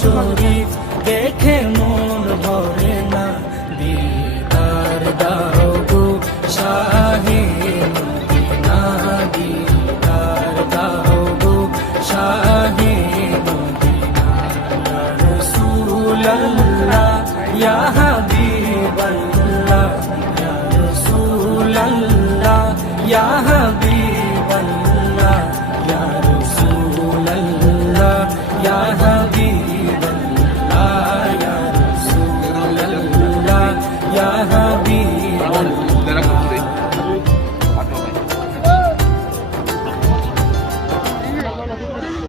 শরীফ দেখে মন ভরে না, দিদার দাও গো শাহে মদিনা, দিদার দাও গো শাহে মদিনা। ইয়া রাসূলাল্লাহ ইয়া হাবিবাল্লাহ, ইয়া রাসূলাল্লাহ ইয়া